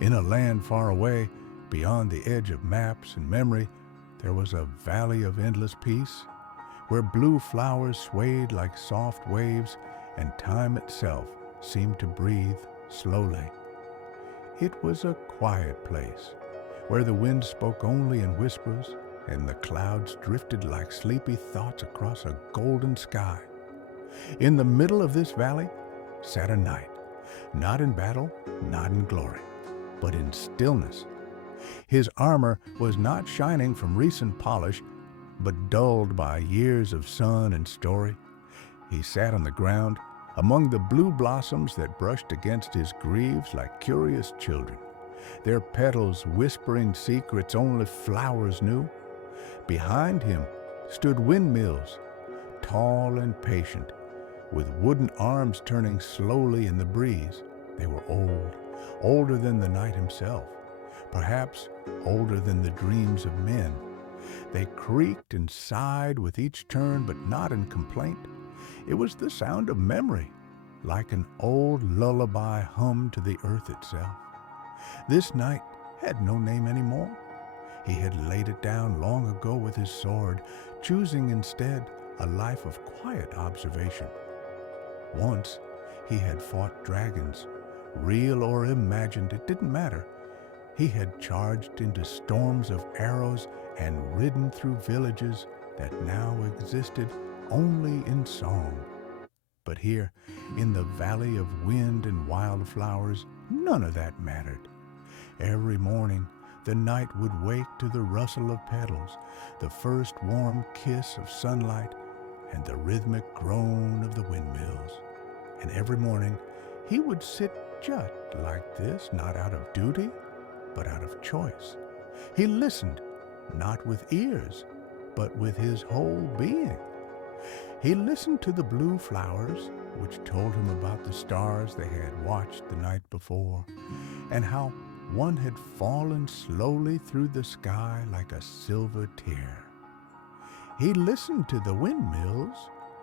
In a land far away, beyond the edge of maps and memory, there was a valley of endless peace, where blue flowers swayed like soft waves and time itself seemed to breathe slowly. It was a quiet place, where the wind spoke only in whispers and the clouds drifted like sleepy thoughts across a golden sky. In the middle of this valley sat a knight, not in battle, not in glory, but in stillness. His armor was not shining from recent polish, but dulled by years of sun and story. He sat on the ground, among the blue blossoms that brushed against his greaves like curious children, their petals whispering secrets only flowers knew. Behind him stood windmills, tall and patient, with wooden arms turning slowly in the breeze. They were old, older than the night himself, perhaps older than the dreams of men. They creaked and sighed with each turn, but not in complaint. It was the sound of memory, like an old lullaby hummed to the earth itself. This knight had no name anymore. He had laid it down long ago with his sword, choosing instead a life of quiet observation. Once he had fought dragons, real or imagined, it didn't matter. He had charged into storms of arrows and ridden through villages that now existed only in song. But here, in the valley of wind and wildflowers, none of that mattered. Every morning, the knight would wake to the rustle of petals, the first warm kiss of sunlight, and the rhythmic groan of the windmills. And every morning, he would sit just like this, not out of duty, but out of choice. He listened, not with ears, but with his whole being. He listened to the blue flowers, which told him about the stars they had watched the night before, and how one had fallen slowly through the sky like a silver tear. He listened to the windmills,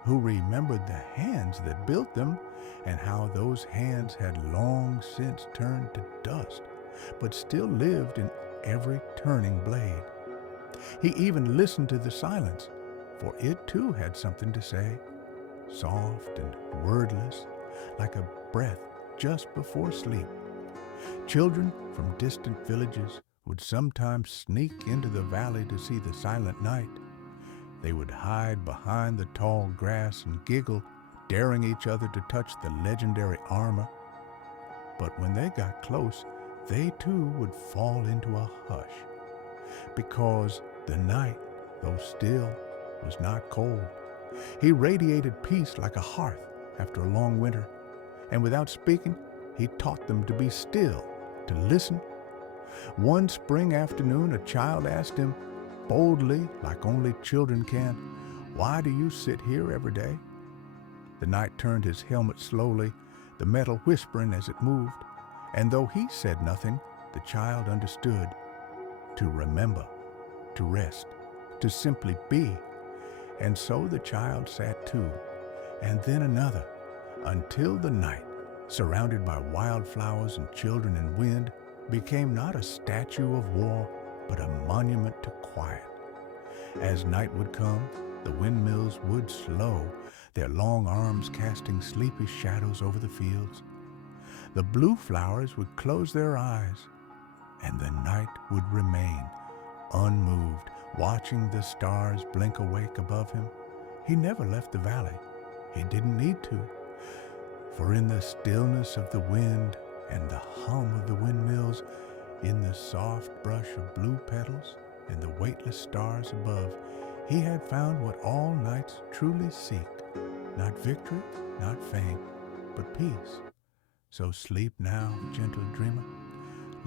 who remembered the hands that built them, and how those hands had long since turned to dust, but still lived in every turning blade. He even listened to the silence, for it too had something to say, soft and wordless, like a breath just before sleep. Children from distant villages would sometimes sneak into the valley to see the silent night. They would hide behind the tall grass and giggle, daring each other to touch the legendary armor. But when they got close, they too would fall into a hush, because the night, though still, was not cold. He radiated peace like a hearth after a long winter, and without speaking, he taught them to be still, to listen. One spring afternoon, a child asked him, boldly, like only children can, "Why do you sit here every day?" The knight turned his helmet slowly, the metal whispering as it moved, and though he said nothing, the child understood. To remember, to rest, to simply be. And so the child sat too, and then another, until the night, surrounded by wildflowers and children and wind, became not a statue of war, but a monument to quiet. As night would come, the windmills would slow, their long arms casting sleepy shadows over the fields. The blue flowers would close their eyes, and the night would remain, unmoved, watching the stars blink awake above him. He never left the valley. He didn't need to, for in the stillness of the wind and the hum of the windmills, in the soft brush of blue petals and the weightless stars above, he had found what all knights truly seek, not victory, not fame, but peace. So sleep now, gentle dreamer.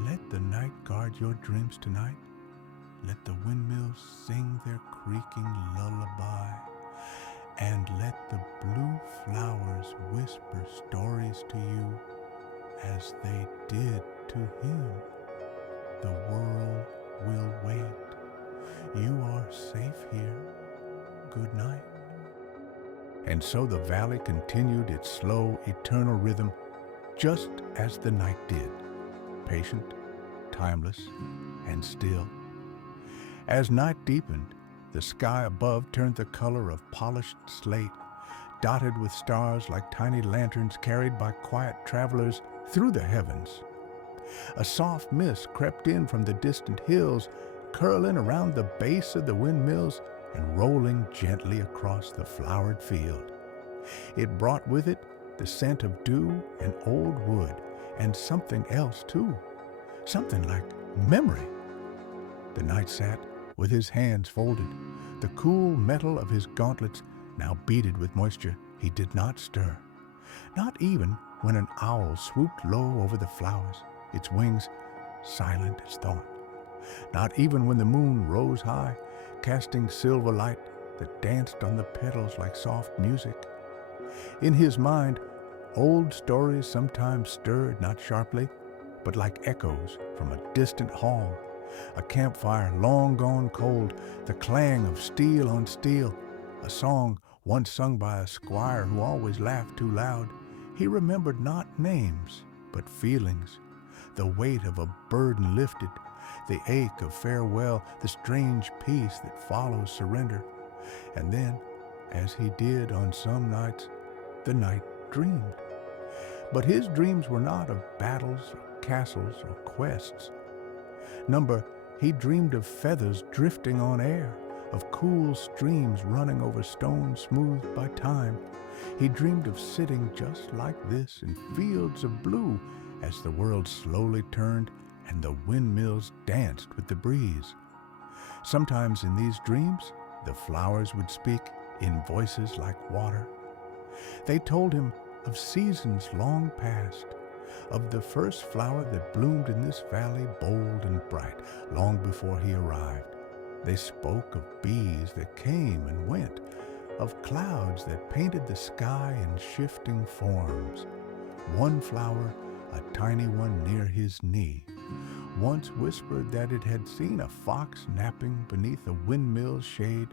Let the night guard your dreams tonight. Let the windmills sing their creaking lullaby, and let the blue flowers whisper stories to you as they did to him. The world will wait. You are safe here. Good night. And so the valley continued its slow, eternal rhythm, just as the night did, patient, timeless and still. As night deepened, the sky above turned the color of polished slate, dotted with stars like tiny lanterns carried by quiet travelers through the heavens. A soft mist crept in from the distant hills, curling around the base of the windmills and rolling gently across the flowered field. It brought with it the scent of dew and old wood, and something else too, something like memory. The knight sat with his hands folded, the cool metal of his gauntlets now beaded with moisture. He did not stir, not even when an owl swooped low over the flowers, its wings silent as thought, not even when the moon rose high, casting silver light that danced on the petals like soft music. In his mind, old stories sometimes stirred not sharply, but like echoes from a distant hall, a campfire long gone cold, the clang of steel on steel, a song once sung by a squire who always laughed too loud. He remembered not names, but feelings, the weight of a burden lifted, the ache of farewell, the strange peace that follows surrender. And then, as he did on some nights, the knight dreamed. But his dreams were not of battles or castles or quests. He dreamed of feathers drifting on air, of cool streams running over stones smoothed by time. He dreamed of sitting just like this in fields of blue as the world slowly turned and the windmills danced with the breeze. Sometimes in these dreams, the flowers would speak in voices like water. They told him of seasons long past, of the first flower that bloomed in this valley bold and bright long before he arrived. They spoke of bees that came and went, of clouds that painted the sky in shifting forms. One flower, a tiny one near his knee, once whispered that it had seen a fox napping beneath a windmill's shade,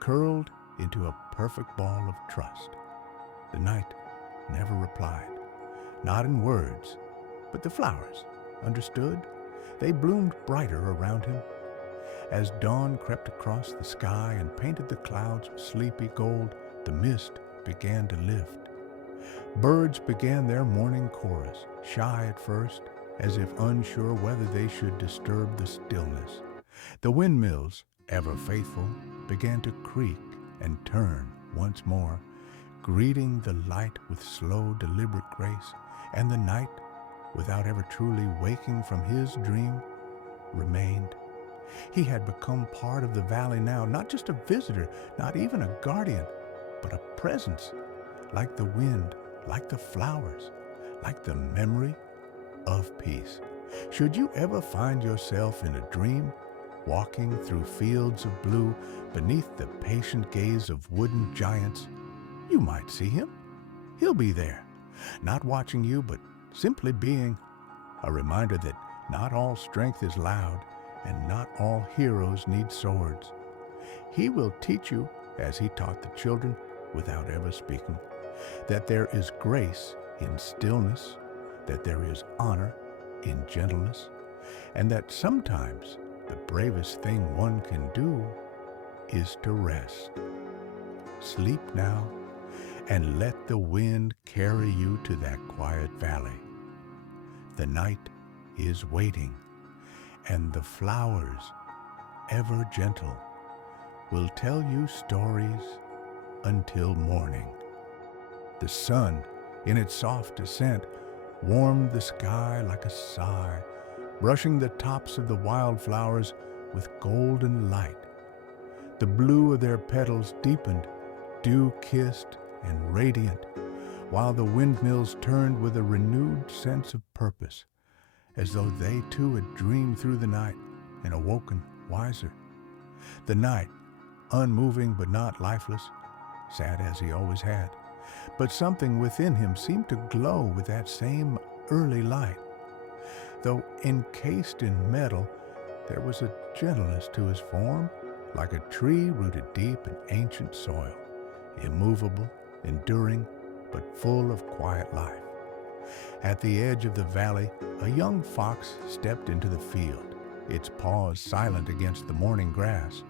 curled into a perfect ball of trust. The knight never replied, not in words, but the flowers understood. They bloomed brighter around him. As dawn crept across the sky and painted the clouds with sleepy gold, the mist began to lift. Birds began their morning chorus, shy at first, as if unsure whether they should disturb the stillness. The windmills, ever faithful, began to creak and turn once more, greeting the light with slow, deliberate grace, and the knight, without ever truly waking from his dream, remained. He had become part of the valley now, not just a visitor, not even a guardian, but a presence, like the wind, like the flowers, like the memory of peace. Should you ever find yourself in a dream, walking through fields of blue, beneath the patient gaze of wooden giants, you might see him. He'll be there, not watching you, but simply being, a reminder that not all strength is loud, and not all heroes need swords. He will teach you, as he taught the children, without ever speaking, that there is grace in stillness, that there is honor in gentleness, and that sometimes the bravest thing one can do is to rest. Sleep now, and let the wind carry you to that quiet valley. The night is waiting, and the flowers, ever gentle, will tell you stories until morning. The sun, in its soft descent, warmed the sky like a sigh, brushing the tops of the wildflowers with golden light. The blue of their petals deepened, dew-kissed and radiant, while the windmills turned with a renewed sense of purpose, as though they too had dreamed through the night and awoken wiser. The knight, unmoving but not lifeless, sat as he always had, but something within him seemed to glow with that same early light. Though encased in metal, there was a gentleness to his form, like a tree rooted deep in ancient soil, immovable, enduring, but full of quiet life. At the edge of the valley, a young fox stepped into the field, its paws silent against the morning grass.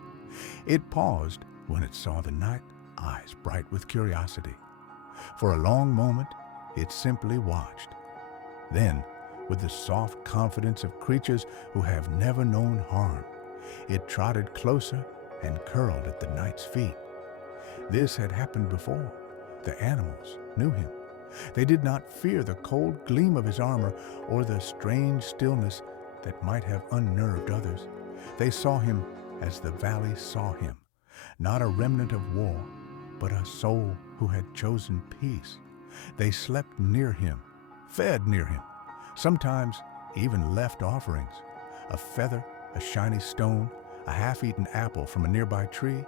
It paused when it saw the night, eyes bright with curiosity. For a long moment, it simply watched. Then, with the soft confidence of creatures who have never known harm, it trotted closer and curled at the night's feet. This had happened before. The animals knew him. They did not fear the cold gleam of his armor or the strange stillness that might have unnerved others. They saw him as the valley saw him, not a remnant of war, but a soul who had chosen peace. They slept near him, fed near him, sometimes even left offerings, a feather, a shiny stone, a half-eaten apple from a nearby tree.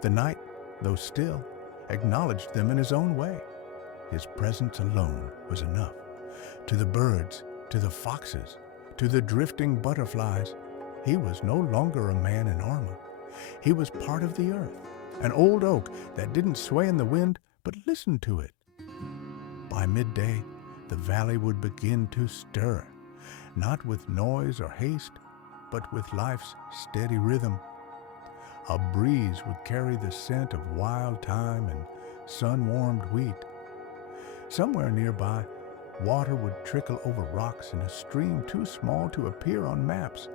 The night, though still, acknowledged them in his own way. His presence alone was enough. To the birds, to the foxes, to the drifting butterflies, he was no longer a man in armor. He was part of the earth, an old oak that didn't sway in the wind but listened to it. By midday, the valley would begin to stir, not with noise or haste, but with life's steady rhythm. A breeze would carry the scent of wild thyme and sun-warmed wheat. Somewhere nearby, water would trickle over rocks in a stream too small to appear on maps,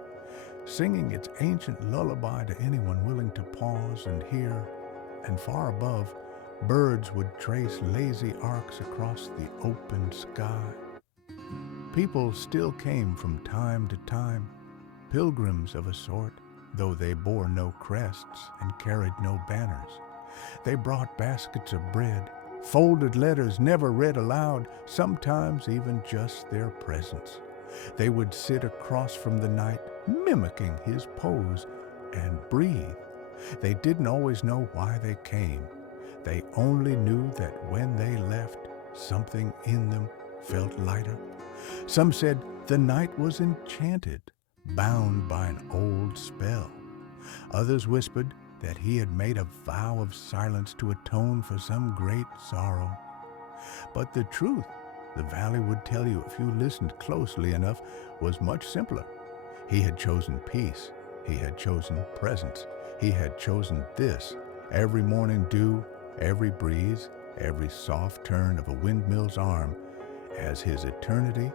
singing its ancient lullaby to anyone willing to pause and hear. And far above, birds would trace lazy arcs across the open sky. People still came from time to time, pilgrims of a sort, though they bore no crests and carried no banners. They brought baskets of bread, folded letters never read aloud, sometimes even just their presence. They would sit across from the night, mimicking his pose, and breathe. They didn't always know why they came. They only knew that when they left, something in them felt lighter. Some said the night was enchanted, bound by an old spell. Others whispered that he had made a vow of silence to atone for some great sorrow. But the truth, the valley would tell you if you listened closely enough, was much simpler. He had chosen peace. He had chosen presence. He had chosen this, every morning dew, every breeze, every soft turn of a windmill's arm, as his eternity.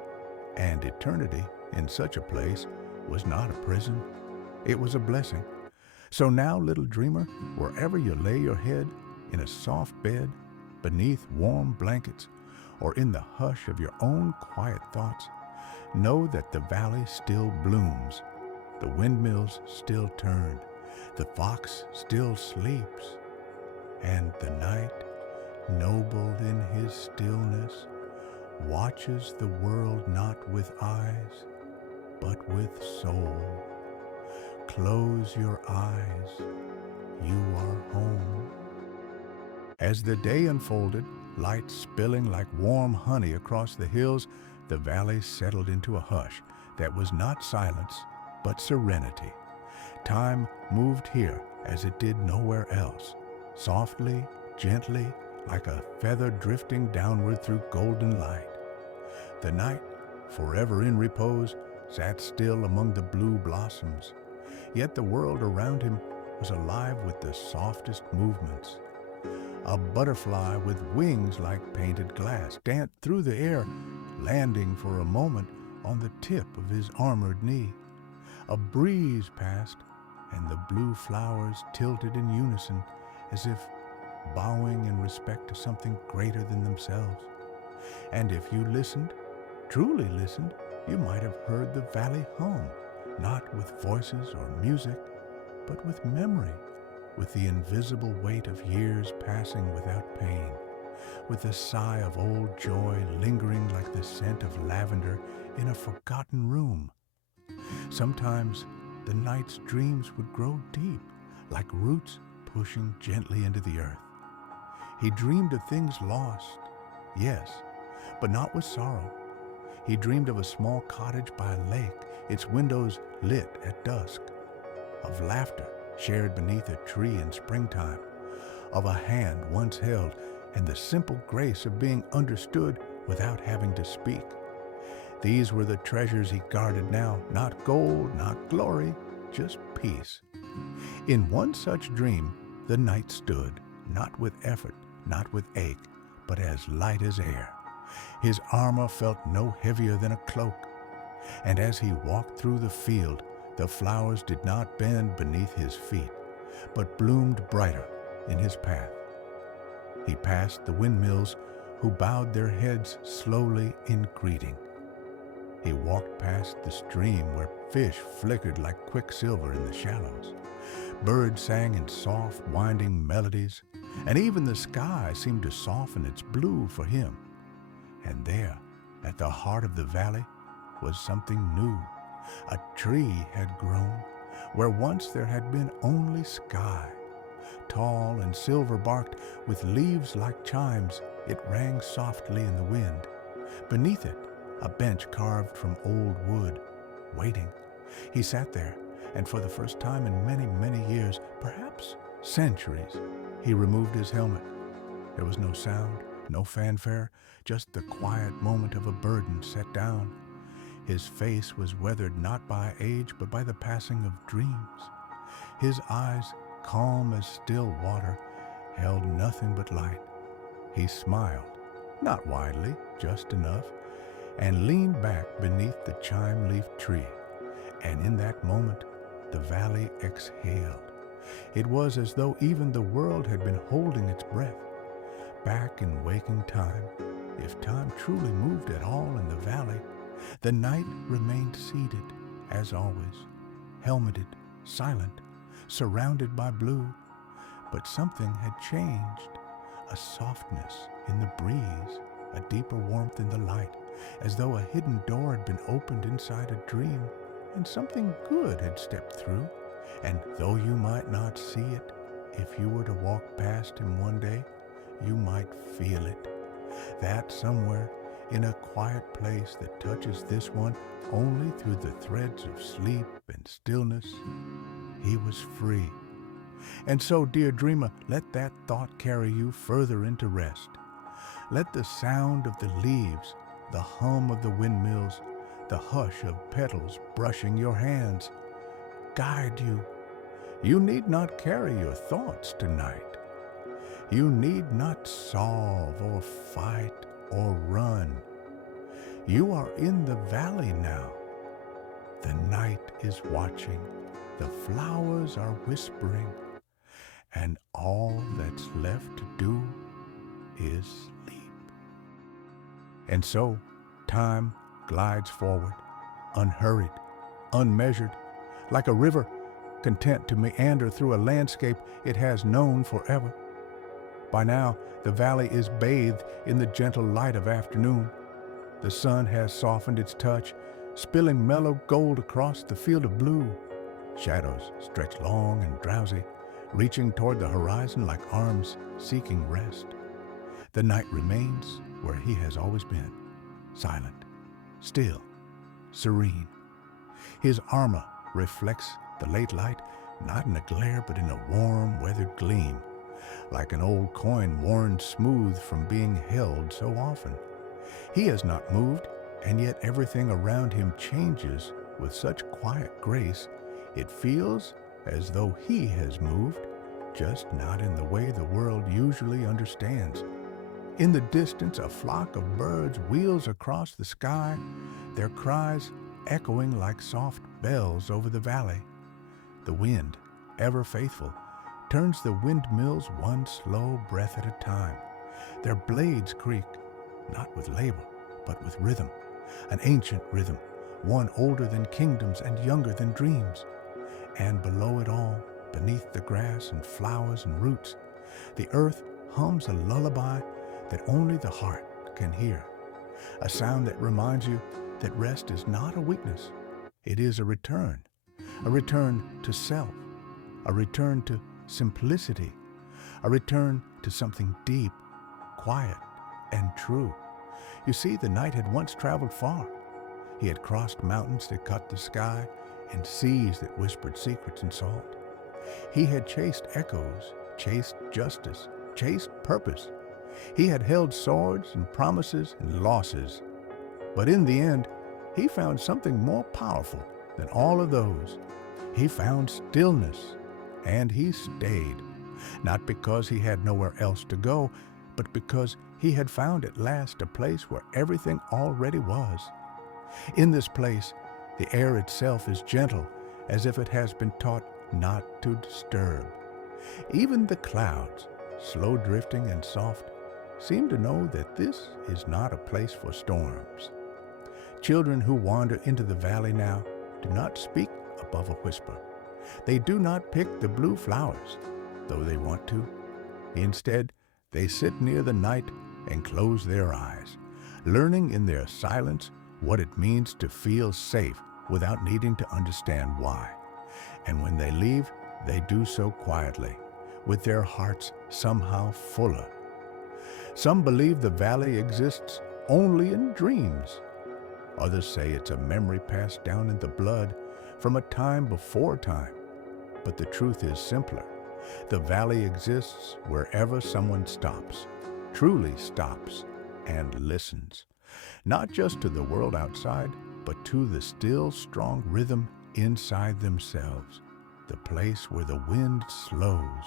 And eternity, in such a place, was not a prison. It was a blessing. So now, little dreamer, wherever you lay your head, in a soft bed, beneath warm blankets, or in the hush of your own quiet thoughts, know that the valley still blooms, the windmills still turn, the fox still sleeps, and the night, noble in his stillness, watches the world not with eyes, but with soul. Close your eyes, you are home. As the day unfolded, light spilling like warm honey across the hills, the valley settled into a hush that was not silence, but serenity. Time moved here as it did nowhere else, softly, gently, like a feather drifting downward through golden light. The night, forever in repose, sat still among the blue blossoms. Yet the world around him was alive with the softest movements. A butterfly with wings like painted glass danced through the air, landing for a moment on the tip of his armored knee. A breeze passed, and the blue flowers tilted in unison, as if bowing in respect to something greater than themselves. And if you listened, truly listened, you might have heard the valley hum, not with voices or music, but with memory, with the invisible weight of years passing without pain, with the sigh of old joy lingering like the scent of lavender in a forgotten room. Sometimes the night's dreams would grow deep, like roots pushing gently into the earth. He dreamed of things lost, yes, but not with sorrow. He dreamed of a small cottage by a lake, its windows lit at dusk, of laughter shared beneath a tree in springtime, of a hand once held and the simple grace of being understood without having to speak. These were the treasures he guarded now, not gold, not glory, just peace. In one such dream, the knight stood, not with effort, not with ache, but as light as air. His armor felt no heavier than a cloak, and as he walked through the field, the flowers did not bend beneath his feet, but bloomed brighter in his path. He passed the windmills, who bowed their heads slowly in greeting. He walked past the stream where fish flickered like quicksilver in the shallows. Birds sang in soft, winding melodies, and even the sky seemed to soften its blue for him. And there, at the heart of the valley, was something new. A tree had grown where once there had been only sky. Tall and silver-barked, with leaves like chimes, it rang softly in the wind. Beneath it, a bench carved from old wood, waiting. He sat there, and for the first time in many, many years, perhaps centuries, he removed his helmet. There was no sound, no fanfare, just the quiet moment of a burden set down. His face was weathered not by age, but by the passing of dreams. His eyes, calm as still water, held nothing but light. He smiled, not widely, just enough, and leaned back beneath the chime-leaf tree. And in that moment, the valley exhaled. It was as though even the world had been holding its breath. Back in waking time, if time truly moved at all in the valley, the knight remained seated, as always, helmeted, silent, surrounded by blue. But something had changed. A softness in the breeze, a deeper warmth in the light, as though a hidden door had been opened inside a dream, and something good had stepped through. And though you might not see it, if you were to walk past him one day, you might feel it. That somewhere, in a quiet place that touches this one only through the threads of sleep and stillness, he was free. And so, dear dreamer, let that thought carry you further into rest. Let the sound of the leaves, the hum of the windmills, the hush of petals brushing your hands guide you. You need not carry your thoughts tonight. You need not solve or fight or run. You are in the valley now. The night is watching. The flowers are whispering. And all that's left to do is sleep. And so, time glides forward, unhurried, unmeasured, like a river, content to meander through a landscape it has known forever. By now, the valley is bathed in the gentle light of afternoon. The sun has softened its touch, spilling mellow gold across the field of blue. Shadows stretch long and drowsy, reaching toward the horizon like arms seeking rest. The night remains where he has always been, silent, still, serene. His armor reflects the late light, not in a glare, but in a warm, weathered gleam, like an old coin worn smooth from being held so often. He has not moved, and yet everything around him changes with such quiet grace, it feels as though he has moved, just not in the way the world usually understands. In the distance, a flock of birds wheels across the sky, their cries echoing like soft bells over the valley. The wind, ever faithful, turns the windmills one slow breath at a time. Their blades creak, not with labor, but with rhythm, an ancient rhythm, one older than kingdoms and younger than dreams. And below it all, beneath the grass and flowers and roots, the earth hums a lullaby that only the heart can hear, a sound that reminds you that rest is not a weakness. It is a return to self, a return to simplicity, a return to something deep, quiet, and true. You see, the knight had once traveled far. He had crossed mountains that cut the sky and seas that whispered secrets in salt. He had chased echoes, chased justice, chased purpose. He had held swords and promises and losses, but in the end, he found something more powerful than all of those. He found stillness, and he stayed, not because he had nowhere else to go, but because he had found at last a place where everything already was. In this place, the air itself is gentle, as if it has been taught not to disturb. Even the clouds, slow drifting and soft, seem to know that this is not a place for storms. Children who wander into the valley now do not speak above a whisper. They do not pick the blue flowers, though they want to. Instead, they sit near the night and close their eyes, learning in their silence what it means to feel safe without needing to understand why. And when they leave, they do so quietly, with their hearts somehow fuller. Some believe the valley exists only in dreams. Others say it's a memory passed down in the blood from a time before time. But the truth is simpler. The valley exists wherever someone stops, truly stops, and listens. Not just to the world outside, but to the still, strong rhythm inside themselves. The place where the wind slows,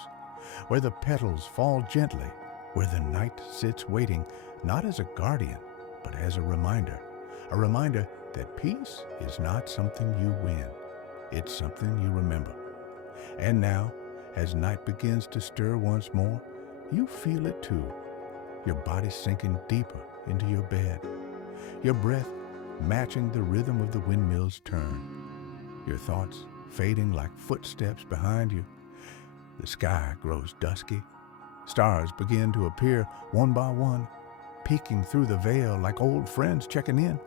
where the petals fall gently, where the night sits waiting, not as a guardian, but as a reminder that peace is not something you win, it's something you remember. And now, as night begins to stir once more, you feel it too, your body sinking deeper into your bed, your breath matching the rhythm of the windmill's turn, your thoughts fading like footsteps behind you. The sky grows dusky. Stars begin to appear one by one, peeking through the veil like old friends checking in.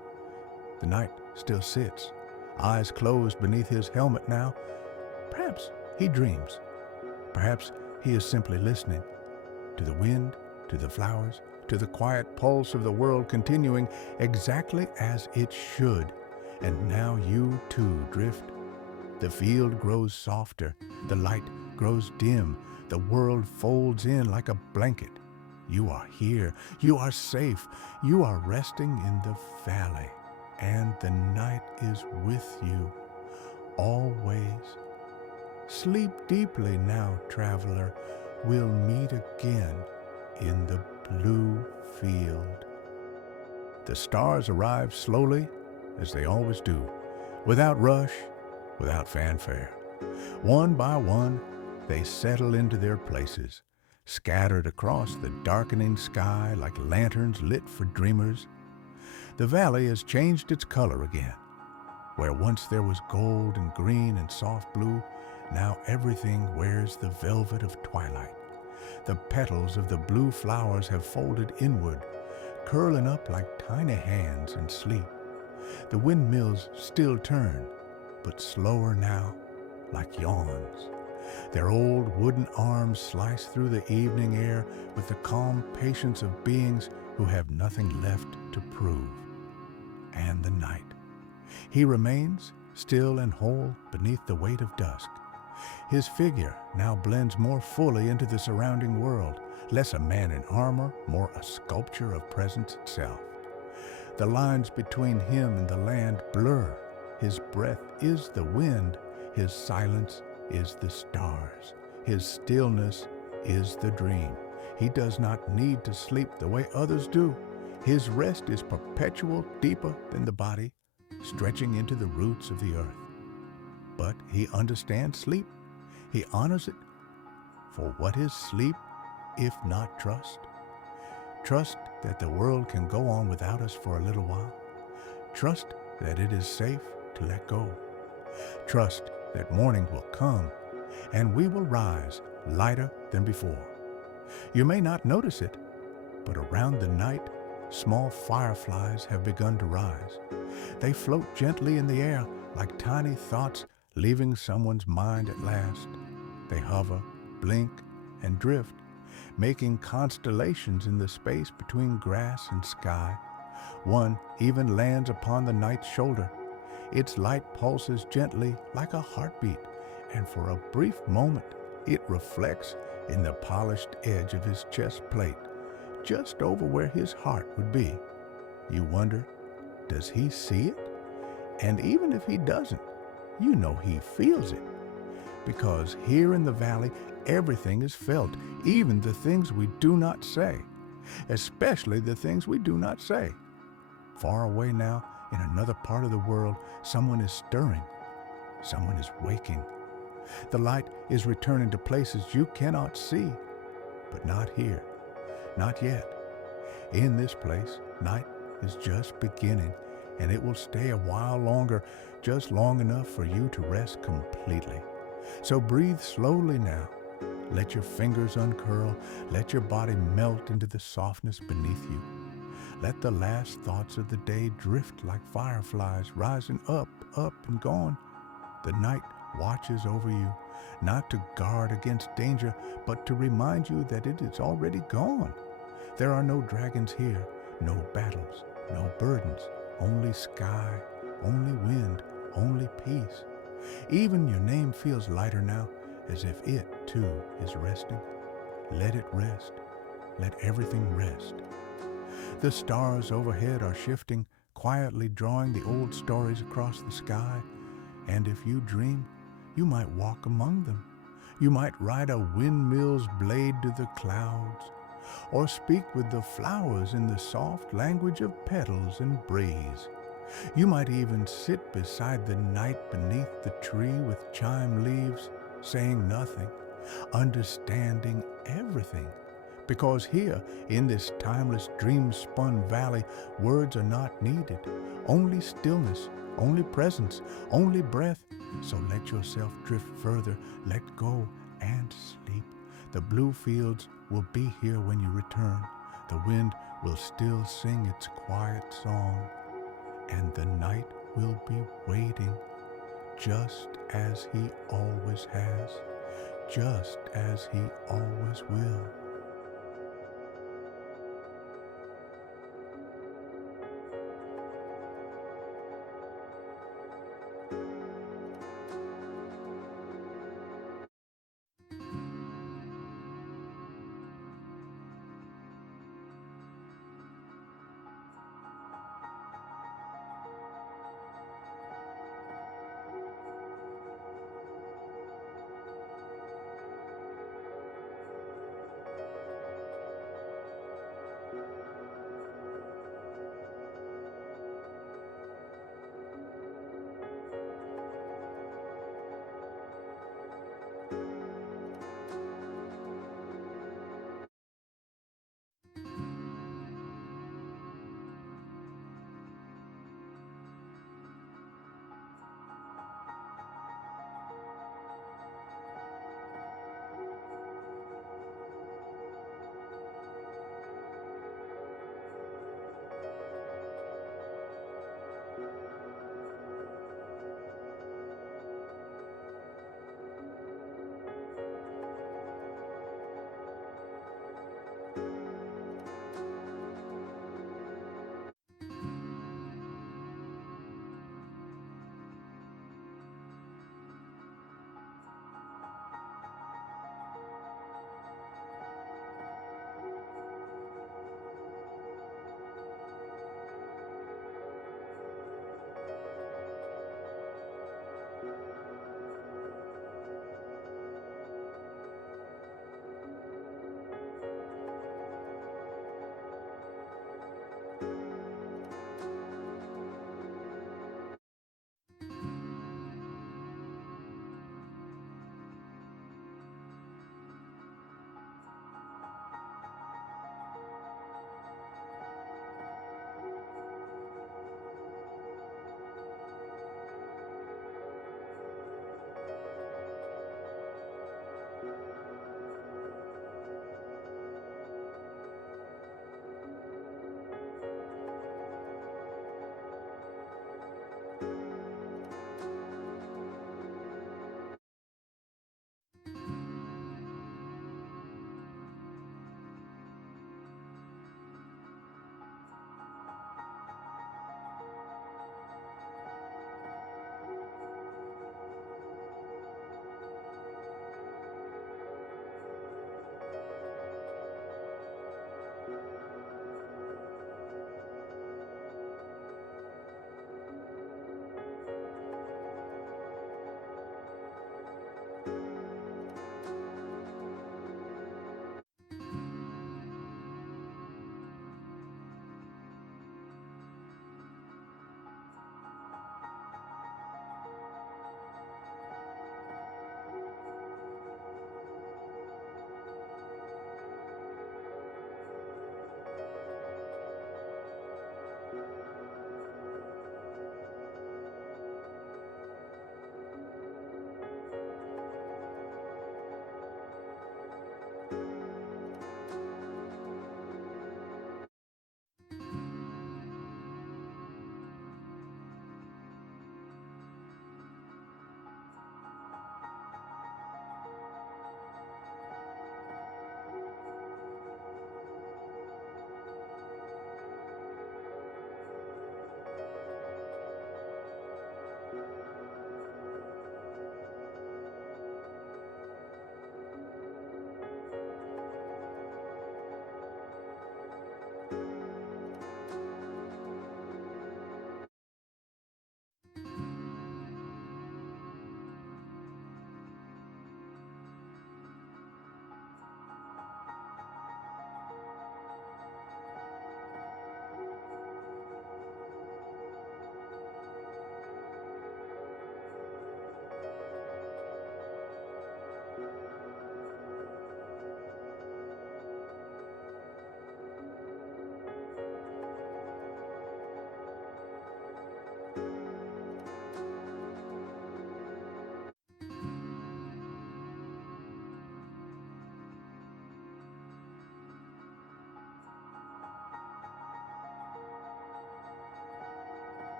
The night still sits, eyes closed beneath his helmet now. Perhaps he dreams. Perhaps he is simply listening to the wind, to the flowers, to the quiet pulse of the world continuing exactly as it should. And now you too drift. The field grows softer, the light grows dim, the world folds in like a blanket. You are here, you are safe, you are resting in the valley, and the night is with you, always. Sleep deeply now, traveler. We'll meet again in the blue field. The stars arrive slowly, as they always do, without rush, without fanfare. One by one, they settle into their places, scattered across the darkening sky like lanterns lit for dreamers. The valley has changed its color again. Where once there was gold and green and soft blue, now everything wears the velvet of twilight. The petals of the blue flowers have folded inward, curling up like tiny hands in sleep. The windmills still turn, but slower now, like yawns. Their old wooden arms slice through the evening air with the calm patience of beings who have nothing left to prove. And the night. He remains still and whole beneath the weight of dusk. His figure now blends more fully into the surrounding world, less a man in armor, more a sculpture of presence itself. The lines between him and the land blur. His breath is the wind, his silence is the stars, his stillness is the dream. He does not need to sleep the way others do. His rest is perpetual, deeper than the body, stretching into the roots of the earth. But he understands sleep. He honors it. For what is sleep, if not trust? Trust that the world can go on without us for a little while. Trust that it is safe to let go. Trust that morning will come and we will rise lighter than before. You may not notice it, but around the night, small fireflies have begun to rise. They float gently in the air like tiny thoughts leaving someone's mind at last. They hover, blink, and drift, making constellations in the space between grass and sky. One even lands upon the night's shoulder. Its light pulses gently like a heartbeat, and for a brief moment it reflects in the polished edge of his chest plate, just over where his heart would be. You wonder, does he see it? And even if he doesn't, you know he feels it. Because here in the valley, everything is felt, even the things we do not say, especially the things we do not say. Far away now, in another part of the world, someone is stirring. Someone is waking. The light is returning to places you cannot see, but not here, not yet. In this place, night is just beginning, and it will stay a while longer, just long enough for you to rest completely. So breathe slowly now. Let your fingers uncurl. Let your body melt into the softness beneath you. Let the last thoughts of the day drift like fireflies, rising up, up and gone. The night watches over you, not to guard against danger, but to remind you that it is already gone. There are no dragons here, no battles, no burdens, only sky, only wind, only peace. Even your name feels lighter now, as if it, too, is resting. Let it rest. Let everything rest. The stars overhead are shifting, quietly drawing the old stories across the sky. And if you dream, you might walk among them. You might ride a windmill's blade to the clouds, or speak with the flowers in the soft language of petals and breeze. You might even sit beside the night beneath the tree with chime leaves, saying nothing, understanding everything. Because here, in this timeless dream-spun valley, words are not needed. Only stillness, only presence, only breath. So let yourself drift further, let go, and sleep. The blue fields will be here when you return. The wind will still sing its quiet song. And the night will be waiting, just as he always has, just as he always will.